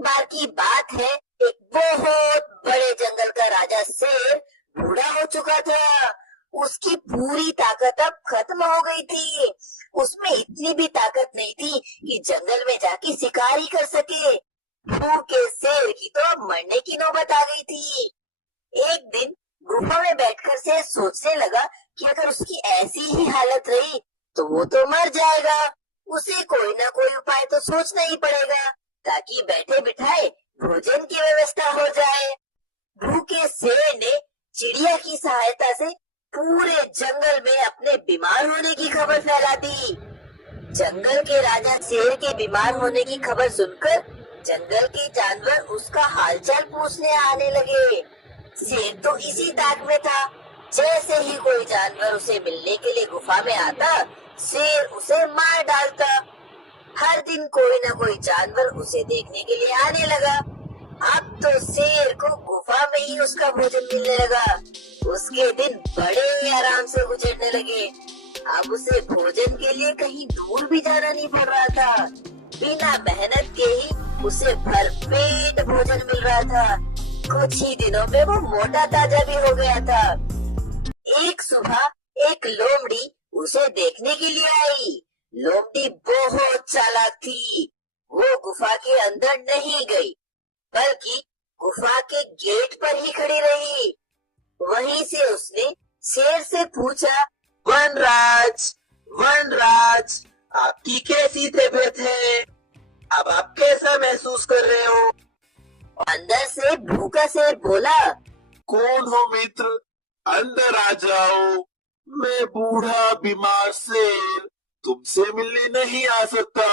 बार की बात है, एक बहुत बड़े जंगल का राजा शेर बूढ़ा हो चुका था। उसकी पूरी ताकत अब खत्म हो गई थी। उसमें इतनी भी ताकत नहीं थी कि जंगल में जाके शिकार ही कर सके। भूखे शेर की तो अब मरने की नौबत आ गई थी। एक दिन गुफा में बैठकर शेर सोचने लगा कि अगर उसकी ऐसी ही हालत रही तो वो तो मर जाएगा। उसे कोई ना कोई उपाय तो सोचना ही पड़ेगा ताकि बैठे बिठाए भोजन की व्यवस्था हो जाए। भूखे शेर ने चिड़िया की सहायता से पूरे जंगल में अपने बीमार होने की खबर फैला दी। जंगल के राजा शेर के बीमार होने की खबर सुनकर जंगल के जानवर उसका हालचाल पूछने आने लगे। शेर तो इसी ताक में था, जैसे ही कोई जानवर उसे मिलने के लिए गुफा में आता, शेर उसे मार डालता। हर दिन कोई न कोई जानवर उसे देखने के लिए आने लगा। अब तो शेर को गुफा में ही उसका भोजन मिलने लगा। उसके दिन बड़े ही आराम से गुजरने लगे। अब उसे भोजन के लिए कहीं दूर भी जाना नहीं पड़ रहा था। बिना मेहनत के ही उसे भरपेट भोजन मिल रहा था। कुछ ही दिनों में वो मोटा ताजा भी हो गया था। एक सुबह एक लोमड़ी उसे देखने के लिए आई। लोमड़ी बहुत चालाक थी। वो गुफा के अंदर नहीं गई, बल्कि गुफा के गेट पर ही खड़ी रही। वहीं से उसने शेर से पूछा, वनराज, वनराज, आपकी कैसी तबीयत है? अब आप कैसा महसूस कर रहे हो? अंदर से भूखा शेर बोला, कौन हो मित्र? अंदर आ जाओ। मैं बूढ़ा बीमार शेर तुमसे मिलने नहीं आ सकता।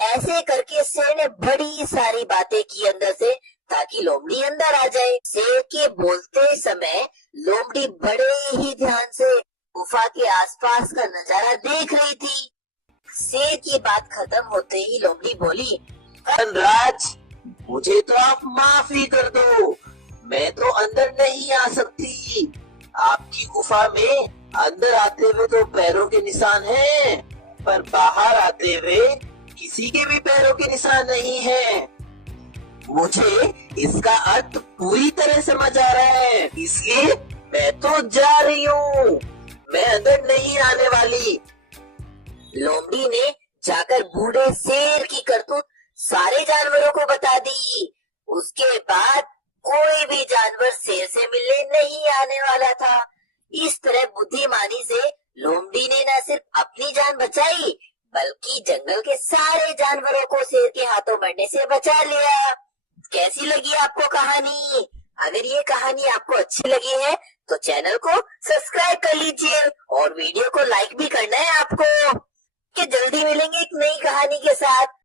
ऐसे करके शेर ने बड़ी सारी बातें की अंदर से ताकि लोमड़ी अंदर आ जाए। शेर के बोलते समय लोमड़ी बड़े ही ध्यान से गुफा के आसपास का नजारा देख रही थी। शेर की बात खत्म होते ही लोमड़ी बोली, वनराज, मुझे तो आप माफी कर दो। मैं तो अंदर नहीं आ सकती। आपकी गुफा में अंदर आते हुए तो पैरों के निशान हैं, पर बाहर आते हुए किसी के भी पैरों के निशान नहीं हैं। मुझे इसका अर्थ पूरी तरह समझ आ रहा है, इसलिए मैं तो जा रही हूँ। मैं अंदर नहीं आने वाली। लोमड़ी ने जाकर बूढ़े शेर की करतूत सारे जानवरों को बता दी। उसके बाद कोई भी जानवर शेर से मिलने नहीं आने वाला था। इस तरह बुद्धिमानी से लोमड़ी ने न सिर्फ अपनी जान बचाई, बल्कि जंगल के सारे जानवरों को शेर के हाथों मरने से बचा लिया। कैसी लगी आपको कहानी? अगर ये कहानी आपको अच्छी लगी है तो चैनल को सब्सक्राइब कर लीजिए और वीडियो को लाइक भी करना है आपको। कि जल्दी मिलेंगे एक नई कहानी के साथ।